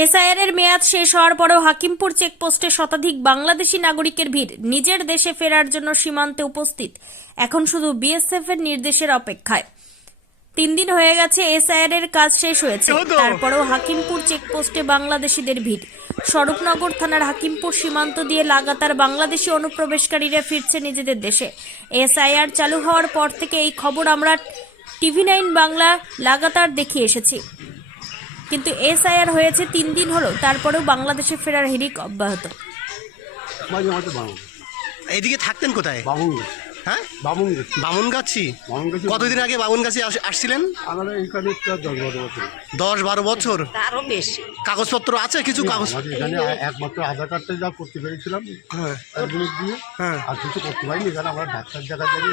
SIR এর মেয়াদ শেষ হওয়ার পরেও হাকিমপুর চেকপোস্টে শতাধিক বাংলাদেশি নাগরিকের ভিড় নিজের দেশে ফেরার জন্য সীমান্তে উপস্থিত। এখন শুধু বিএসএফ এর নির্দেশের অপেক্ষায়। তিন দিন হয়ে গেছে এসআইআর এর কাজ শেষ হয়েছে। তারপরেও হাকিমপুর চেকপোস্টে বাংলাদেশিদের ভিড়। স্বরূপনগর থানার হাকিমপুর সীমান্ত দিয়ে লাগাতার বাংলাদেশি অনুপ্রবেশকারীরা ফিরছে নিজেদের দেশে। এসআইআর চালু হওয়ার পর থেকে এই খবর আমরা টিভি নাইন বাংলা লাগাতার দেখে এসেছি। কিন্তু এসআইআর হয়েছে তিন দিন হলো তারপরেও বাংলাদেশে ফেরার হিড়িক অব্যাহত। এইদিকে থাকতেন কোথায়? বামুন হ্যাঁ? বামুন গেছি। বামুনগাছি কতদিন আগে বামুনগাছি আসছিলেন? দশ বারো বছর। বারো বেশি। কাগজপত্র আছে কিছু? কাগজ এখানে একমাত্র আধার কার্ডটা যা করতে পেরেছিলাম হ্যাঁ। হ্যাঁ। আর কিছু করতে পারিনি এখানে আমরা ডাক্তার জায়গা থেকে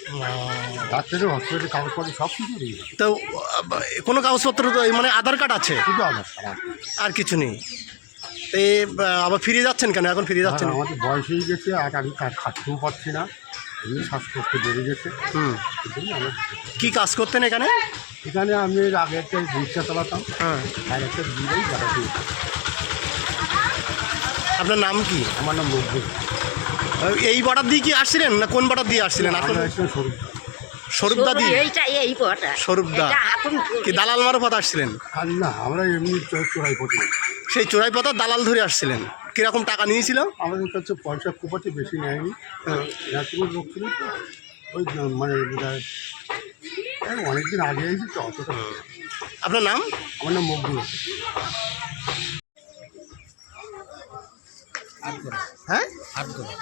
দিই হসপিটালে কাগজপত্র সব কিছু তো আহ, কোনো কাগজপত্র তো মানে আধার কার্ড আছে? শুধু আধার কার্ড আর কিছু নেই। তো এ, আহ, আবার ফিরে যাচ্ছেন কেন? এখন ফিরে যাচ্ছেন? আর আমাদের বয়স হয়ে গেছে আর আমি কাজ খাটতেও পারছি না। এমনি শ্বাসকষ্ট বেড়ে গেছে। হুম। এই জন্য আমরা কি কাজ করতেন এখানে? এখানে আমি এর আগে একটা রিক্সা চালাতাম হ্যাঁ। আর একটা দিলেই বেড়াতে আপনার নাম কি? আমার নাম আহ, এই বর্ডার দিয়ে কি আসছিলেন না কোন বর্ডার দিয়ে আসছিলেন? আপনার স্বরূপদা দি এইটা এই স্বরূপদা কি দালাল মারফত আসছিলেন? আর না আমরা এমনি চোরাই পড়ি সেই চোরাই পাতা দালাল ধরে আসছিলেন। কীরকম টাকা নিয়েছিল? আমাদের কাছে পয়সা খুব একটা বেশি নেয়নি। এরকম লোক ছিল ওই মানে বোধহয় অনেক দিন আগে এসেছি অতটা আপনার নাম? আমার নাম মকবুল। হ্যাঁ?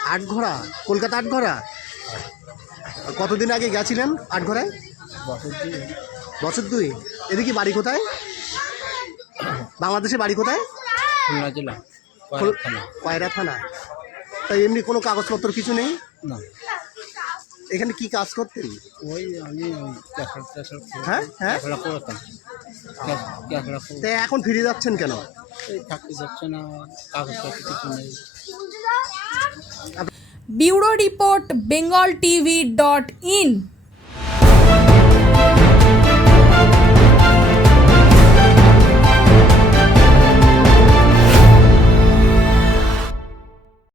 আট ঘোড়া কলকাতা আট ঘোড়া কতদিন আগে গেছিলেন আট ঘোড়ায় বছর দুই। এদিকে বাড়ি কোথায়? বাংলাদেশে বাড়ি কোথায়? খুলনা জেলা কয়রা থানা। তাই এমনি কোনো কাগজপত্র কিছু নেই? না। এখানে কি কাজ করতেন? ওই আমি হ্যাঁ হ্যাঁ। এখন ফিরে যাচ্ছেন কেন? এই থাকতে যাচ্ছে না কাগজপত্র কিছু নেই। Bureau report Bengal TV dot in.